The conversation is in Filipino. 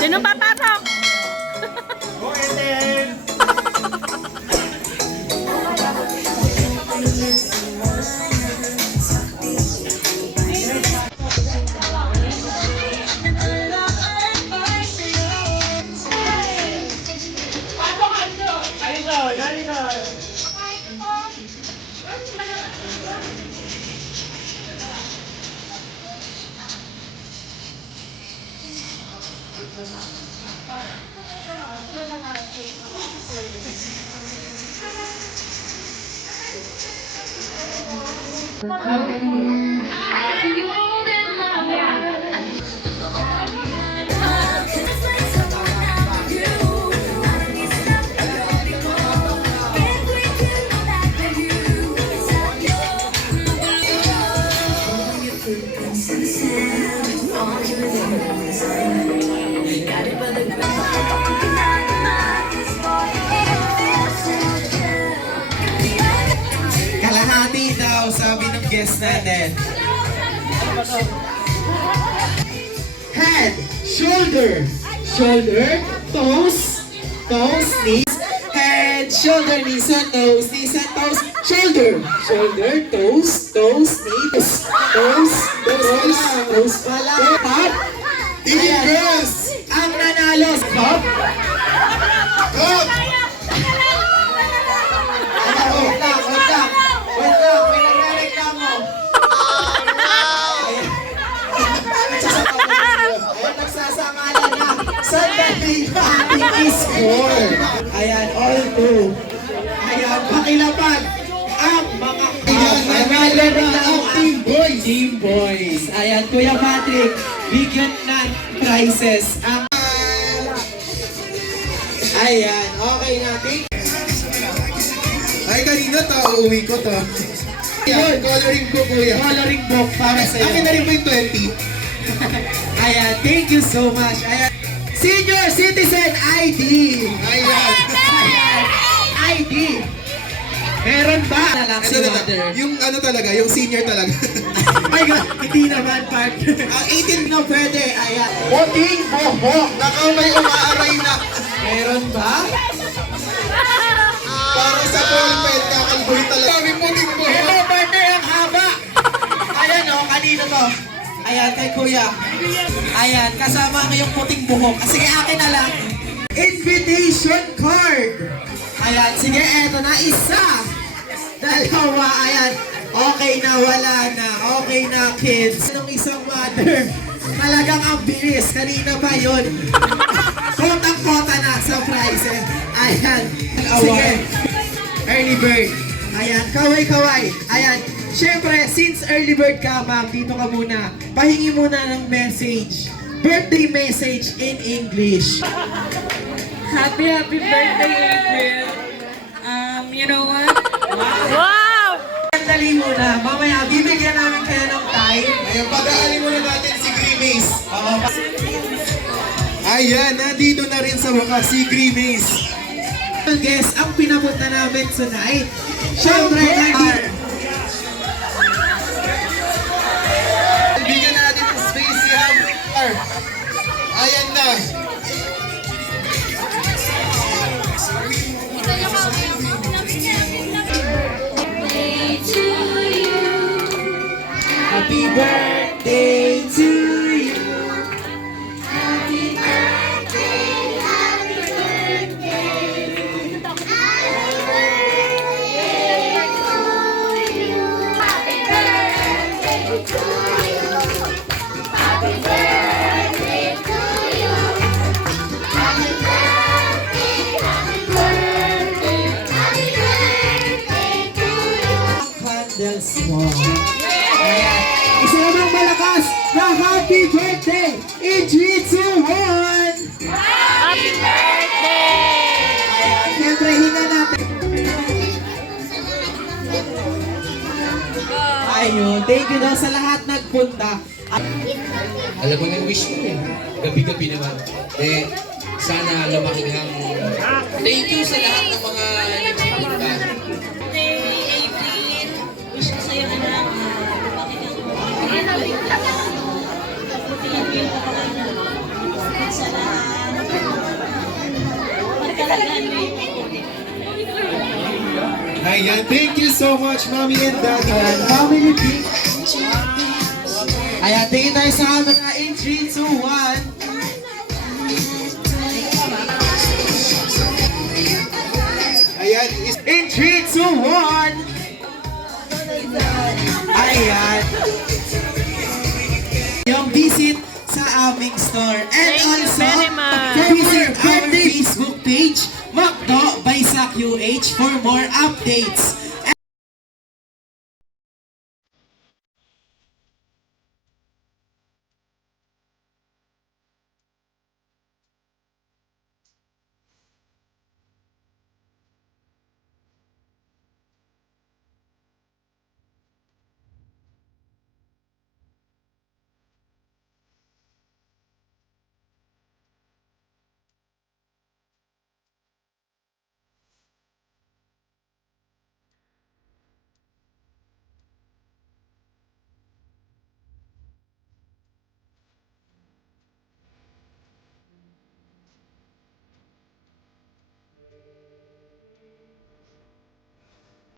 Sino papasok? Go, Eden! Kalahati daw, sabi ng guest natin. Head, shoulder, shoulder, toes, toes, knees, head, shoulder, knees and toes, shoulder, shoulder, toes, toes, knees, toes, toes, toes pala. Top, Eagles! ang nanalo, top, Go! Wait lang, may nagre-reklamo. Ayan, nagsasangalan na. Sandali pa ating score. Ayan, all two. Ayan, pakilapag ang mga Nanalo na ang Team Boys! Team Boys. Ayan, Kuya Patrick, bigyan ng prizes ang... Ayan, okay natin. Ay, kanina to, uuwi ko to. Yan, coloring ko, kuya. Coloring book para sa'yo. Akin na rin po yung 20. Ayan, thank you so much. Ayan, Senior Citizen ID. Ayan. Ayan, ID. Meron ba? Ito na, yung ano talaga, yung senior talaga. Ay, hindi naman, partner. Ang 18 No, pwede. Ayan. Puting bohok. Naka may umaaray na. Meron ba? Para sa ballpen, kakalbuhin talaga. Sabi puting bohok. Ito, partner, ang haba. Ayan, oh, kanino to? Ayan, kay Kuya. Ayan, kasama ko yung puting buhok. Sige, akin na lang. Invitation card. Ayan, sige, eto na. Isa. Dalawa, ayan. Okay na, wala na. Okay na, kids. Anong isang mother? Talagang ang bilis. Kanina pa yun. Kotang-kota na sa prizes. Ayan. Sige. Early bird. Ayan, kaway-kaway. Ayan. Siyempre, since early bird ka, ma'am, dito ka muna. Pahingi muna ng message. Birthday message in English. Happy birthday, April. You know what? Wow! Sandali muna. Mamaya, bibigyan namin kayo ng time. Ayan, pag-aalin muna natin si Grimace. Ayan, nandito na rin sa wakas si Grimace. Guess, ang pinapunta namin tonight. Siyempre, nandito. Bigyan natin ng space si Hammer. Ayan na. Happy birthday to you. Candles mo. Ayan. Isa namang malakas na happy birthday in 3, 2, 1. Happy birthday! Ayan. Siyempre, hinga natin. Ayun. Thank you daw sa lahat nagpunta. Alam mo na yung wish mo eh. Gabi-gabi naman. Eh, sana lumaking hang... Thank you sa lahat ng mga nagsipunta. Birthday, April. Wish ko sa'yo, anak. Lumaki kang Sa lahat. Ayan, thank you so much, Mommy and Daddy. Family Pink. Ayan, tingin tayo sa camera in 3, 2, 1. Ayan, In 3, 2, 1. Ayan. Yung visit sa aming store. And Thank you also, very much. visit our Facebook page, Macdo by Sac UH for more updates.